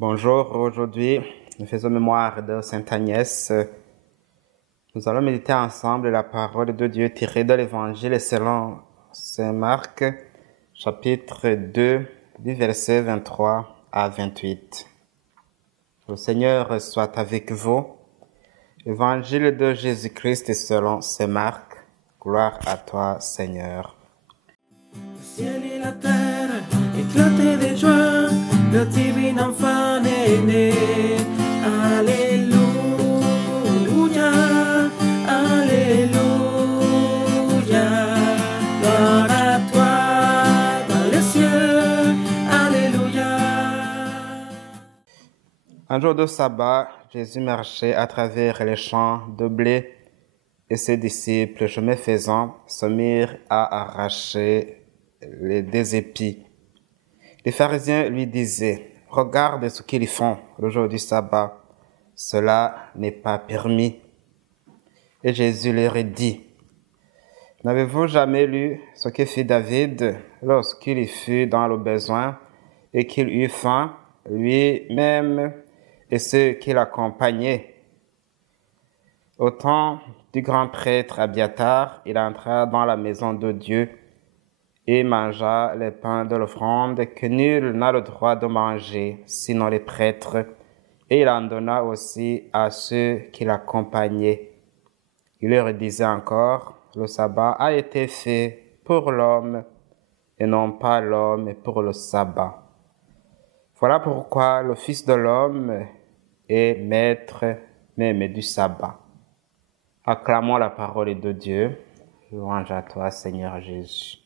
Bonjour, aujourd'hui nous faisons mémoire de Sainte Agnès. Nous allons méditer ensemble la parole de Dieu tirée de l'Évangile selon Saint Marc, chapitre 2, du verset 23 à 28. Le Seigneur soit avec vous. Évangile de Jésus-Christ selon Saint Marc. Gloire à toi, Seigneur. Le ciel et la terre éclataient de joie, le divin enfant est né. Alléluia, Alléluia. Gloire à toi dans les cieux, Alléluia. Un jour de sabbat, Jésus marchait à travers les champs de blé et ses disciples, chemin faisant, se mirent à arracher des épis. Les pharisiens lui disaient, « Regarde ce qu'ils font le jour du sabbat, cela n'est pas permis. » Et Jésus leur dit, « N'avez-vous jamais lu ce que fit David lorsqu'il fut dans le besoin et qu'il eut faim, lui-même et ceux qui l'accompagnaient? Au temps du grand prêtre Abiatar, il entra dans la maison de Dieu et mangea les pains de l'offrande que nul n'a le droit de manger, sinon les prêtres, et il en donna aussi à ceux qui l'accompagnaient. Il leur disait encore, le sabbat a été fait pour l'homme, et non pas l'homme pour le sabbat. Voilà pourquoi le Fils de l'homme est maître même du sabbat. Acclamons la parole de Dieu. Louange à toi, Seigneur Jésus.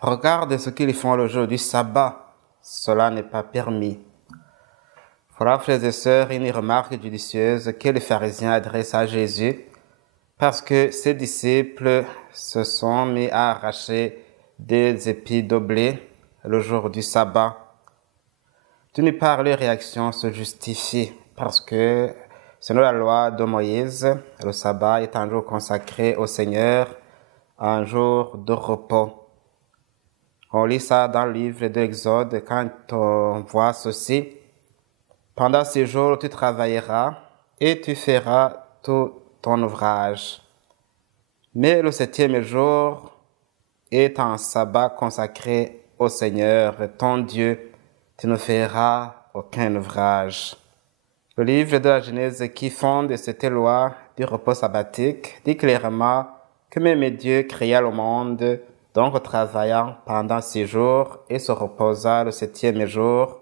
Regarde ce qu'ils font le jour du sabbat. Cela n'est pas permis. Voilà, frères et sœurs, une remarque judicieuse que les pharisiens adressent à Jésus parce que ses disciples se sont mis à arracher des épis de blé le jour du sabbat. D'une part, leur réaction se justifie parce que, selon la loi de Moïse, le sabbat est un jour consacré au Seigneur, un jour de repos. On lit ça dans le livre de l'Exode quand on voit ceci. Pendant 6 jours, tu travailleras et tu feras tout ton ouvrage. Mais le 7e jour est un sabbat consacré au Seigneur, ton Dieu. Tu ne feras aucun ouvrage. Le livre de la Genèse qui fonde cette loi du repos sabbatique dit clairement que même Dieu créa le monde, donc travaillant pendant 6 jours et se reposa le 7e jour,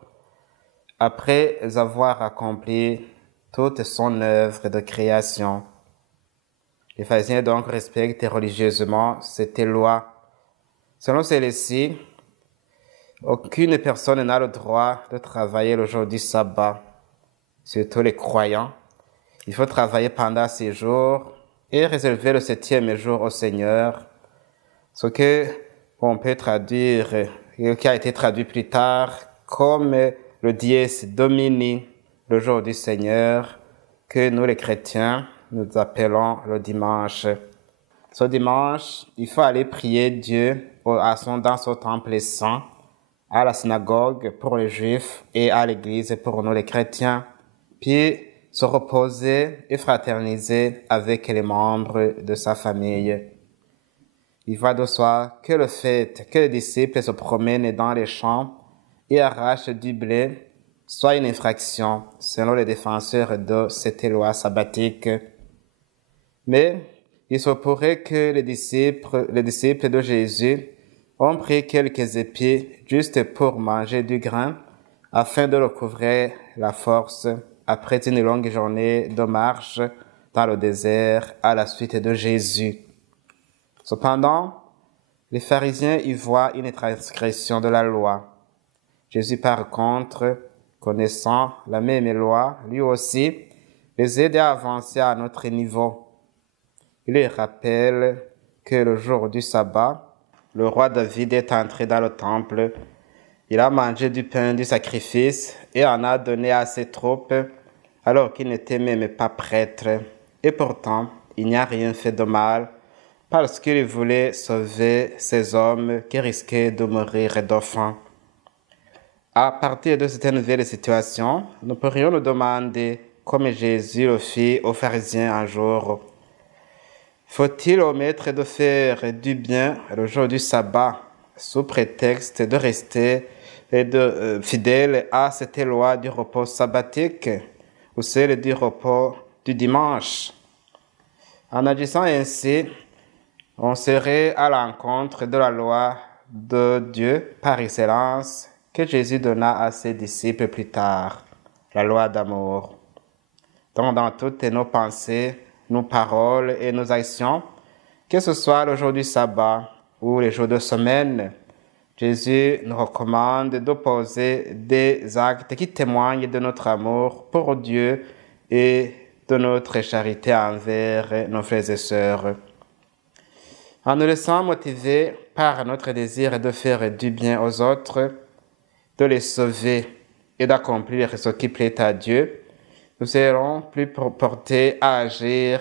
après avoir accompli toute son œuvre de création. Les pharisiens donc respectent religieusement cette loi. Selon celle-ci, aucune personne n'a le droit de travailler le jour du sabbat, surtout les croyants. Il faut travailler pendant 6 jours et réserver le 7e jour au Seigneur, ce que on peut traduire, qui a été traduit plus tard comme le dies domini, le jour du Seigneur, que nous les chrétiens, nous appelons le dimanche. Ce dimanche, il faut aller prier Dieu dans son temple saint, à la synagogue pour les Juifs et à l'église pour nous les chrétiens, puis se reposer et fraterniser avec les membres de sa famille. Il va de soi que le fait que les disciples se promènent dans les champs et arrachent du blé soit une infraction selon les défenseurs de cette loi sabbatique. Mais il se pourrait que les disciples de Jésus ont pris quelques épis juste pour manger du grain afin de recouvrer la force après une longue journée de marche dans le désert à la suite de Jésus. Cependant, les pharisiens y voient une transgression de la loi. Jésus, par contre, connaissant la même loi, lui aussi, les aide à avancer à notre niveau. Il les rappelle que le jour du sabbat, le roi David est entré dans le temple. Il a mangé du pain du sacrifice et en a donné à ses troupes, alors qu'il n'était même pas prêtre. Et pourtant, il n'y a rien fait de mal, parce qu'il voulait sauver ces hommes qui risquaient de mourir de faim. À partir de cette nouvelle situation, nous pourrions nous demander, comme Jésus le fit aux pharisiens un jour, faut-il au maître de faire du bien le jour du sabbat, sous prétexte de rester fidèle à cette loi du repos sabbatique ou celle du repos du dimanche? En agissant ainsi, on serait à l'encontre de la loi de Dieu par excellence que Jésus donna à ses disciples plus tard, la loi d'amour. Donc dans toutes nos pensées, nos paroles et nos actions, que ce soit le jour du sabbat ou les jours de semaine, Jésus nous recommande d'opposer des actes qui témoignent de notre amour pour Dieu et de notre charité envers nos frères et sœurs. En nous laissant motiver par notre désir de faire du bien aux autres, de les sauver et d'accomplir ce qui plaît à Dieu, nous serons plus portés à agir,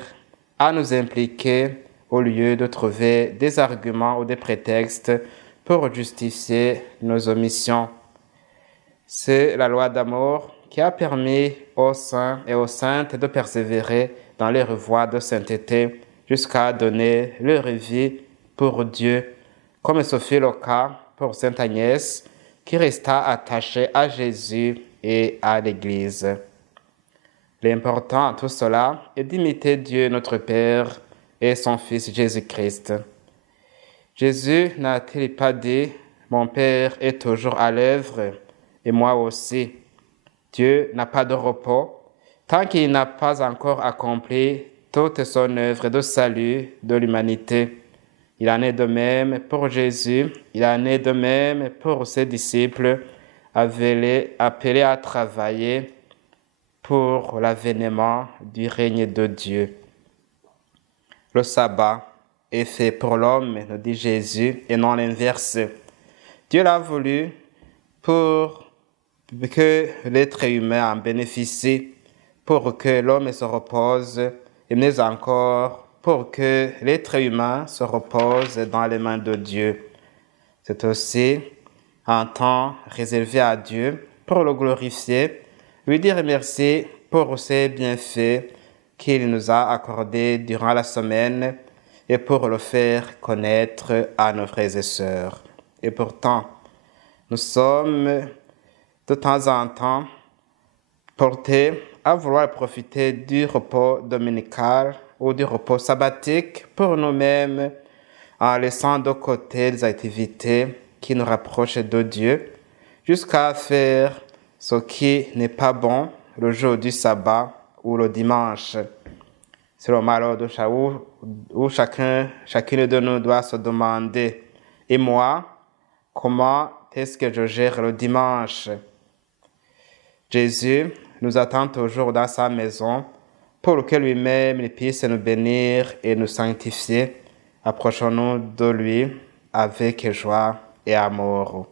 à nous impliquer au lieu de trouver des arguments ou des prétextes pour justifier nos omissions. C'est la loi d'amour qui a permis aux saints et aux saintes de persévérer dans leur voie de sainteté jusqu'à donner leur vie pour Dieu, comme ce fut le cas pour Sainte Agnès, qui resta attachée à Jésus et à l'Église. L'important en tout cela est d'imiter Dieu notre Père et son Fils Jésus-Christ. Jésus n'a-t-il pas dit « Mon Père est toujours à l'œuvre et moi aussi ». Dieu n'a pas de repos tant qu'il n'a pas encore accompli toute son œuvre de salut de l'humanité. Il en est de même pour Jésus, il en est de même pour ses disciples appelés à travailler pour l'avènement du règne de Dieu. Le sabbat est fait pour l'homme, nous dit Jésus, et non l'inverse. Dieu l'a voulu pour que l'être humain en bénéficie, pour que l'homme se repose, et mieux encore, pour que l'être humain se repose dans les mains de Dieu. C'est aussi un temps réservé à Dieu pour le glorifier, lui dire merci pour ses bienfaits qu'il nous a accordés durant la semaine et pour le faire connaître à nos frères et sœurs. Et pourtant, nous sommes de temps en temps portés à vouloir profiter du repos dominical ou du repos sabbatique pour nous-mêmes en laissant de côté les activités qui nous rapprochent de Dieu jusqu'à faire ce qui n'est pas bon le jour du sabbat ou le dimanche. C'est le malheur de où chacune de nous doit se demander « Et moi, comment est-ce que je gère le dimanche ?» Jésus nous attend toujours dans sa maison pour que lui-même puisse nous bénir et nous sanctifier. Approchons-nous de lui avec joie et amour.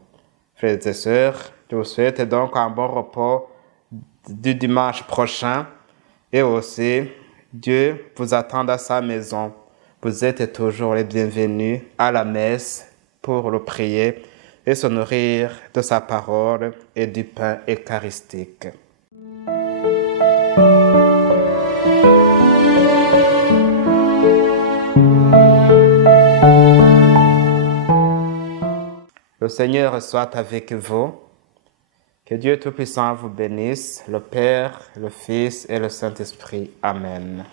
Frères et sœurs, je vous souhaite donc un bon repos du dimanche prochain et aussi Dieu vous attend dans sa maison. Vous êtes toujours les bienvenus à la messe pour le prier et se nourrir de sa parole et du pain eucharistique. Le Seigneur soit avec vous. Que Dieu Tout-Puissant vous bénisse, le Père, le Fils et le Saint-Esprit. Amen.